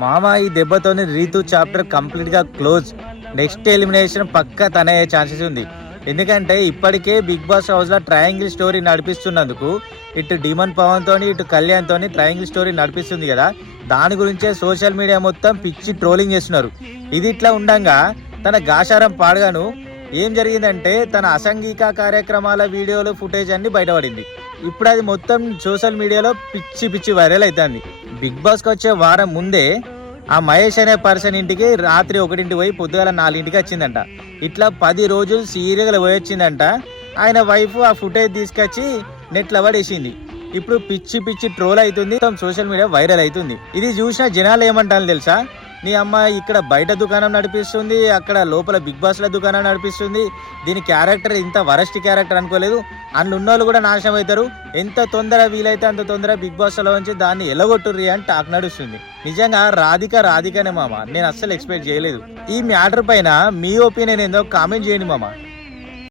మామ ఈ దెబ్బతోని Ritu chapter complete గా క్లోజ్. నెక్స్ట్ ఎలిమినేషన్ పక్కా తనయ్యే ఛాన్సెస్ ఉంది. ఎందుకంటే ఇప్పటికే బిగ్ బాస్ హౌస్ లో ట్రయాంగిల్ స్టోరీ నడిపిస్తున్నందుకు ఇటు డిమన్ పవన్ తోని ఇటు కళ్యాణ్ తోని ట్రయాంగిల్ స్టోరీ నడిపిస్తుంది కదా, దాని గురించే సోషల్ మీడియా మొత్తం పిచ్చి ట్రోలింగ్ చేస్తున్నారు. ఇది ఇట్లా ఉండంగా తన గాశారం పాడగాను ఏం జరిగిందంటే తన అసాంఘిక కార్యక్రమాల వీడియోలు ఫుటేజ్ అన్ని బయటపడింది. ఇప్పుడు అది మొత్తం సోషల్ మీడియాలో పిచ్చి పిచ్చి వైరల్ అవుతుంది. బిగ్ బాస్కి వచ్చే వారం ముందే ఆ మహేష్ అనే పర్సన్ ఇంటికి రాత్రి 1 పోయి పొద్దుగాల 4 వచ్చిందంట. ఇట్లా 10 రోజులు సీరియల్గా పోయొచ్చిందంట. ఆయన వైఫ్ ఆ ఫుటేజ్ తీసుకొచ్చి నెట్లో పడేసింది. ఇప్పుడు పిచ్చి పిచ్చి ట్రోల్ అవుతుంది, సోషల్ మీడియా వైరల్ అవుతుంది. ఇది చూసిన జనాలు ఏమంటారు తెలుసా, నీ అమ్మ ఇక్కడ బయట దుకాణం నడిపిస్తుంది, అక్కడ లోపల బిగ్ బాస్ లో దుకాణం నడిపిస్తుంది, దీని క్యారెక్టర్ ఇంత వరస్ట్ క్యారెక్టర్ అనుకోలేదు, అందులో ఉన్నోళ్ళు కూడా నాశనం అవుతారు, ఎంత తొందర వీలైతే అంత తొందర బిగ్ బాస్ లో నుంచి దాన్ని ఎలగొట్టుర్రి అని టాక్ నడుస్తుంది. నిజంగా రాధికనే మామ, నేను అస్సలు ఎక్స్పెక్ట్ చేయలేదు. ఈ మ్యాటర్ పైన మీ ఒపీనియన్ ఏందో కామెంట్ చేయండి మామ.